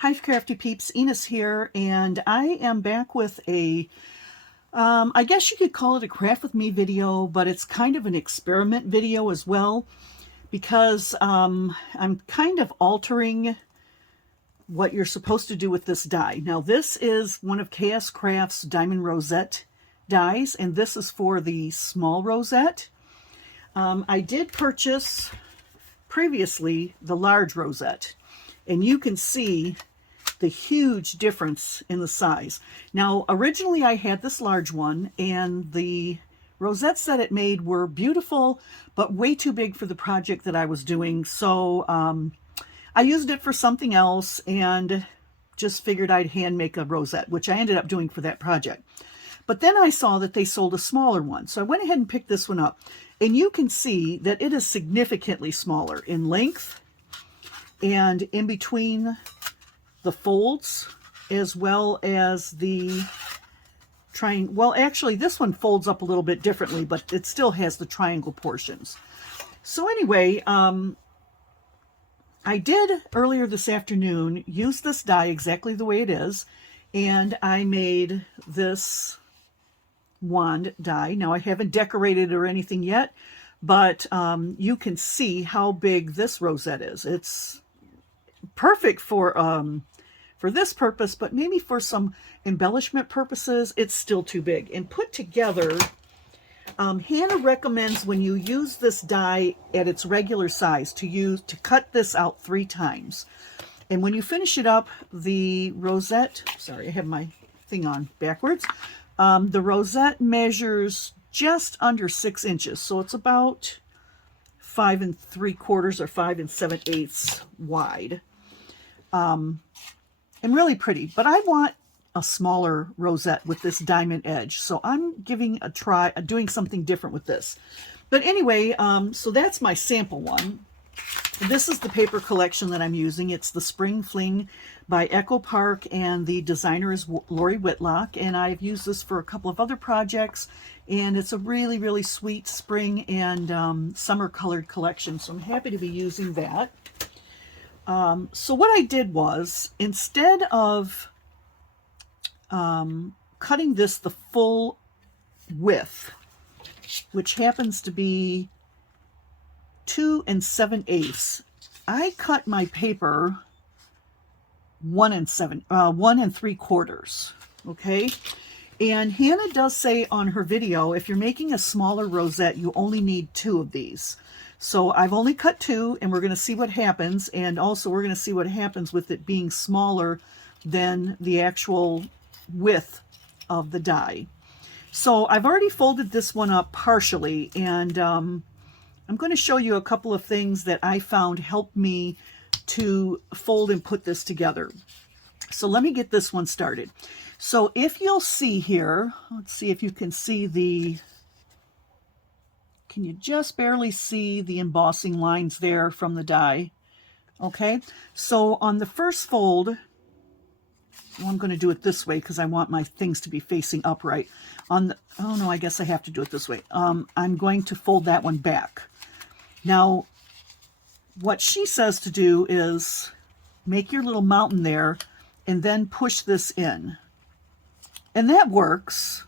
Hi, Crafty Peeps, Enis here, and I am back with a, I guess you could call it a craft with me video, but it's kind of an experiment video as well, because I'm kind of altering what you're supposed to do with this die. Now, this is one of KSCraft's Diamond Rosette dies, and this is for the small rosette. I did purchase previously the large rosette, and you can see the huge difference in the size. Now, originally I had this large one, and the rosettes that it made were beautiful, but way too big for the project that I was doing. So I used it for something else and just figured I'd hand make a rosette, which I ended up doing for that project. But then I saw that they sold a smaller one, so I went ahead and picked this one up. And you can see that it is significantly smaller in length and in between the folds, as well as the triangle. Well, actually, this one folds up a little bit differently, but it still has the triangle portions. So anyway, I did earlier this afternoon use this die exactly the way it is, and I made this wand die. Now, I haven't decorated or anything yet, but you can see how big this rosette is. It's perfect for this purpose, but maybe for some embellishment purposes, it's still too big. And put together, Hannah recommends when you use this die at its regular size to cut this out 3 times. And when you finish it up, the rosette, sorry, I have my thing on backwards. The rosette measures just under 6 inches. So it's about 5 3/4 or 5 7/8 wide. And really pretty, but I want a smaller rosette with this diamond edge, so I'm giving a try doing something different with this. But anyway, so that's my sample one. This is the paper collection that I'm using. It's the Spring Fling by Echo Park, and the designer is Lori Whitlock, and I've used this for a couple of other projects, and it's a really, really sweet spring and summer colored collection, so I'm happy to be using that. So what I did was, instead of cutting this the full width, which happens to be 2 7/8, I cut my paper 1 3/4. Okay, and Hannah does say on her video, if you're making a smaller rosette, you only need 2 of these. So I've only cut 2, and we're going to see what happens. And also we're going to see what happens with it being smaller than the actual width of the die. So I've already folded this one up partially, and I'm going to show you a couple of things that I found helped me to fold and put this together. So let me get this one started. So if you'll see here, let's see if you can see can you just barely see the embossing lines there from the die? Okay, so on the first fold, well, I'm going to do it this way because I want my things to be facing upright. Oh no, I guess I have to do it this way. I'm going to fold that one back. Now, what she says to do is make your little mountain there and then push this in. And that works.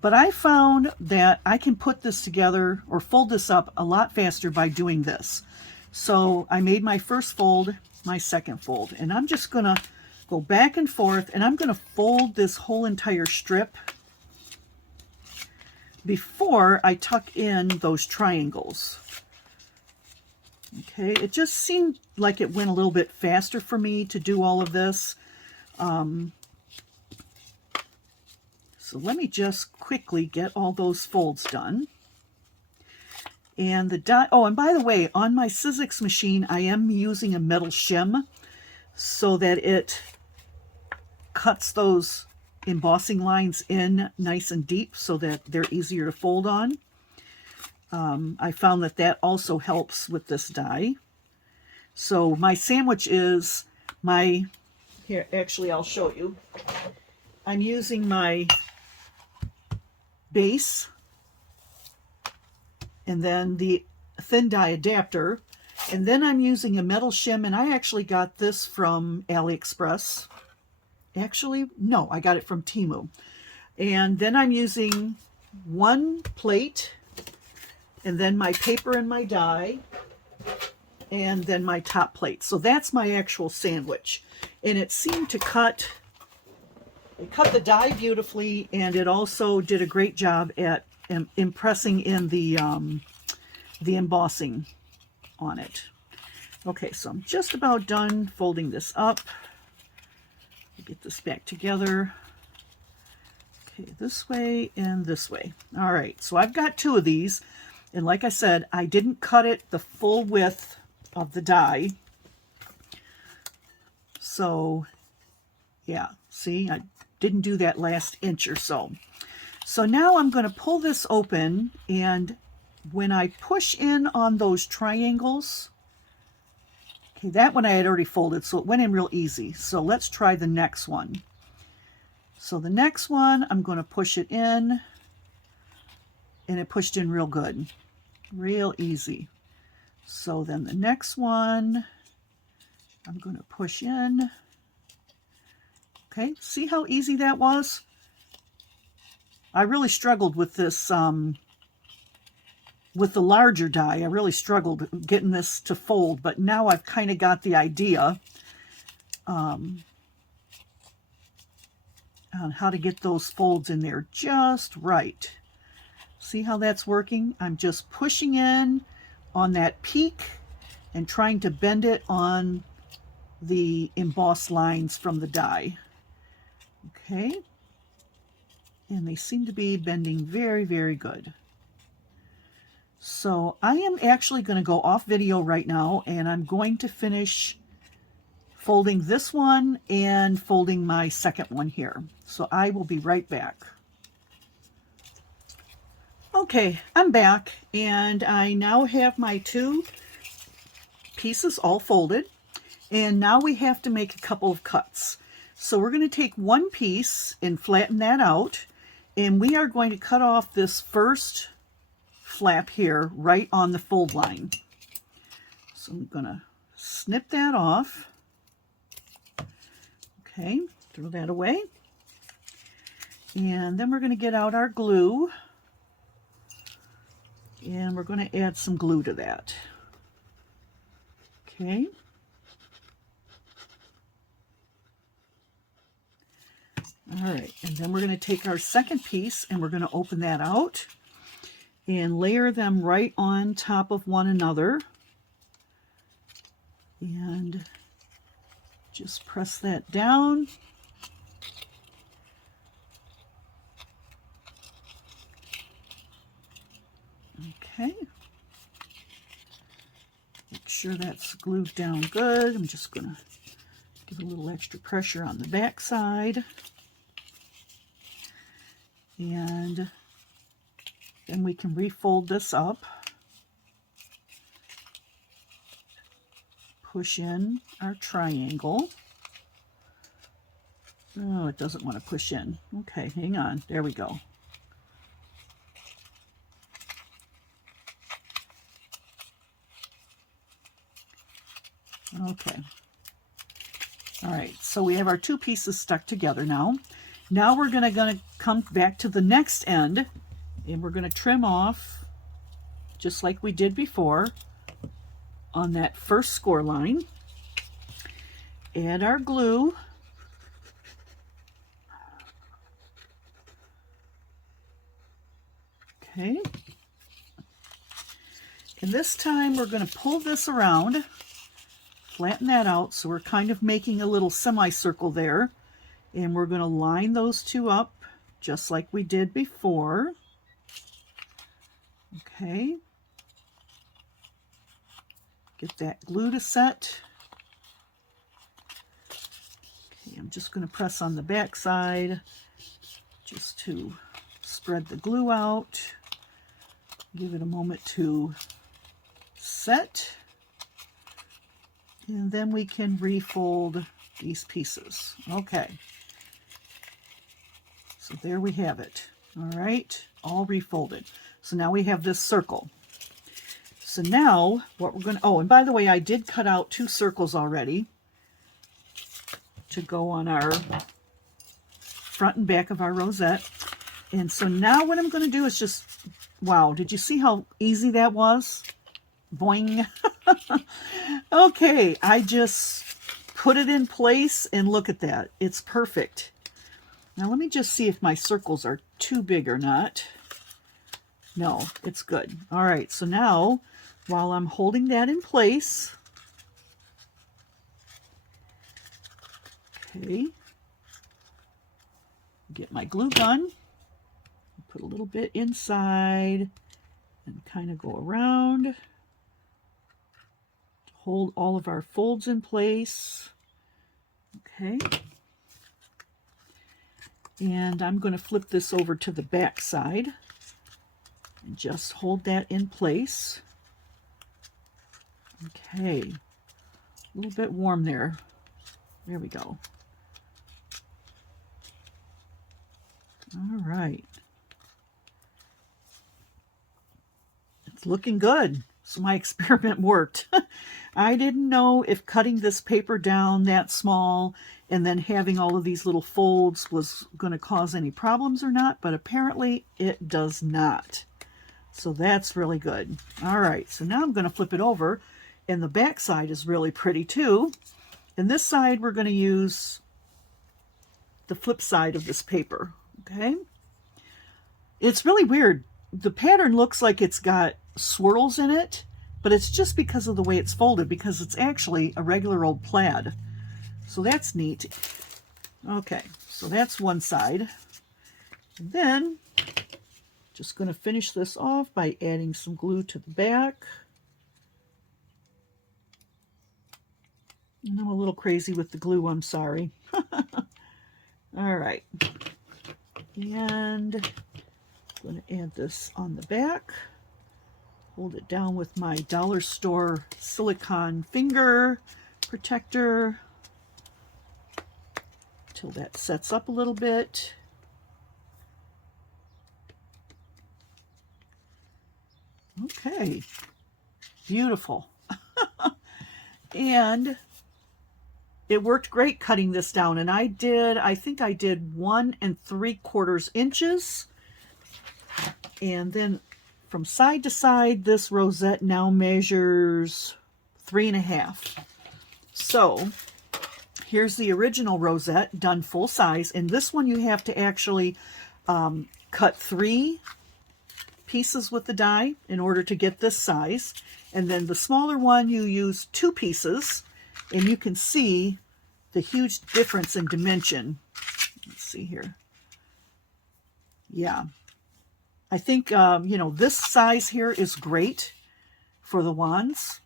But I found that I can put this together or fold this up a lot faster by doing this. So I made my first fold, my second fold, and I'm just going to go back and forth, and I'm going to fold this whole entire strip before I tuck in those triangles. Okay, it just seemed like it went a little bit faster for me to do all of this. So let me just quickly get all those folds done. And the die, oh, and by the way, on my Sizzix machine, I am using a metal shim so that it cuts those embossing lines in nice and deep so that they're easier to fold on. I found that that also helps with this die. So my sandwich is here, actually, I'll show you. I'm using my base and then the thin die adapter, And then I'm using a metal shim, and I actually got this from AliExpress. Actually, no, I got it from Temu. And then I'm using one plate, and then my paper and my die, and then my top plate. So that's my actual sandwich. And it seemed to cut the die beautifully, and it also did a great job at impressing in the embossing on it. Okay, so I'm just about done folding this up. Get this back together. Okay, this way and this way. All right, so I've got two of these, and like I said, I didn't cut it the full width of the die. So yeah, see, I didn't do that last inch or so. So now I'm going to pull this open, and when I push in on those triangles, okay, that one I had already folded, so it went in real easy. So let's try the next one. So the next one, I'm going to push it in, and it pushed in real good, real easy. So then the next one, I'm going to push in. Okay, see how easy that was? I really struggled with this, with the larger die. I really struggled getting this to fold, but now I've kind of got the idea on how to get those folds in there just right. See how that's working? I'm just pushing in on that peak and trying to bend it on the embossed lines from the die. Okay, and they seem to be bending very, very good. So I am actually going to go off video right now, and I'm going to finish folding this one and folding my second one here. So I will be right back. Okay, I'm back, and I now have my two pieces all folded, and now we have to make a couple of cuts. So we're going to take one piece and flatten that out, and we are going to cut off this first flap here right on the fold line. So I'm going to snip that off. Okay, throw that away. And then we're going to get out our glue, and we're going to add some glue to that. Okay. All right, and then we're going to take our second piece, and we're going to open that out and layer them right on top of one another. And just press that down. Okay. Make sure that's glued down good. I'm just going to give a little extra pressure on the back side. And then we can refold this up, push in our triangle. Oh, it doesn't want to push in. Okay, hang on. There we go. Okay. All right, so we have our two pieces stuck together now. Now we're going to come back to the next end, and we're going to trim off, just like we did before, on that first score line. Add our glue. Okay. And this time we're going to pull this around, flatten that out, so we're kind of making a little semicircle there. And we're going to line those two up just like we did before. Okay. Get that glue to set. Okay, I'm just going to press on the back side just to spread the glue out. Give it a moment to set. And then we can refold these pieces. Okay. So there we have it. All right, all refolded. So now we have this circle. So now what we're going to, oh, and by the way, I did cut out 2 circles already to go on our front and back of our rosette. And so now what I'm going to do is just, wow, did you see how easy that was? Boing. Okay, I just put it in place and look at that. It's perfect. Now let me just see if my circles are too big or not. No, it's good. All right, so now while I'm holding that in place, okay, get my glue gun, put a little bit inside and kind of go around, hold all of our folds in place. Okay. And I'm going to flip this over to the back side and just hold that in place. Okay, a little bit warm there. There we go. All right. It's looking good. So my experiment worked. I didn't know if cutting this paper down that small and then having all of these little folds was going to cause any problems or not, but apparently it does not. So that's really good. All right, so now I'm going to flip it over, and the back side is really pretty too. And this side we're going to use the flip side of this paper, okay? It's really weird. The pattern looks like it's got swirls in it, but it's just because of the way it's folded, because it's actually a regular old plaid. So that's neat. Okay, so that's one side. And then just going to finish this off by adding some glue to the back. And I'm a little crazy with the glue, I'm sorry. All right. And I'm going to add this on the back. Hold it down with my dollar store silicone finger protector until that sets up a little bit. Okay, beautiful. And it worked great cutting this down, and I think I did 1 3/4 inches, and then from side to side this rosette now measures 3.5. So here's the original rosette done full size, and this one you have to actually cut 3 pieces with the die in order to get this size, and then the smaller one you use 2 pieces, and you can see the huge difference in dimension. Let's see here. Yeah, I think you know, this size here is great for the wands,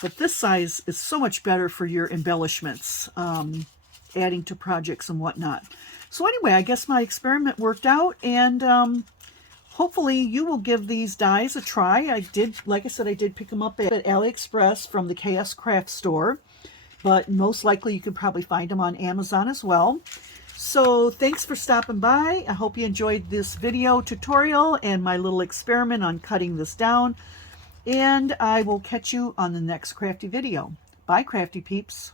but this size is so much better for your embellishments, adding to projects and whatnot. So anyway, I guess my experiment worked out, and hopefully you will give these dies a try. I did, like I said, I did pick them up at AliExpress from the KSCraft store, but most likely you can probably find them on Amazon as well. So thanks for stopping by. I hope you enjoyed this video tutorial and my little experiment on cutting this down, and I will catch you on the next crafty video. Bye, Crafty Peeps.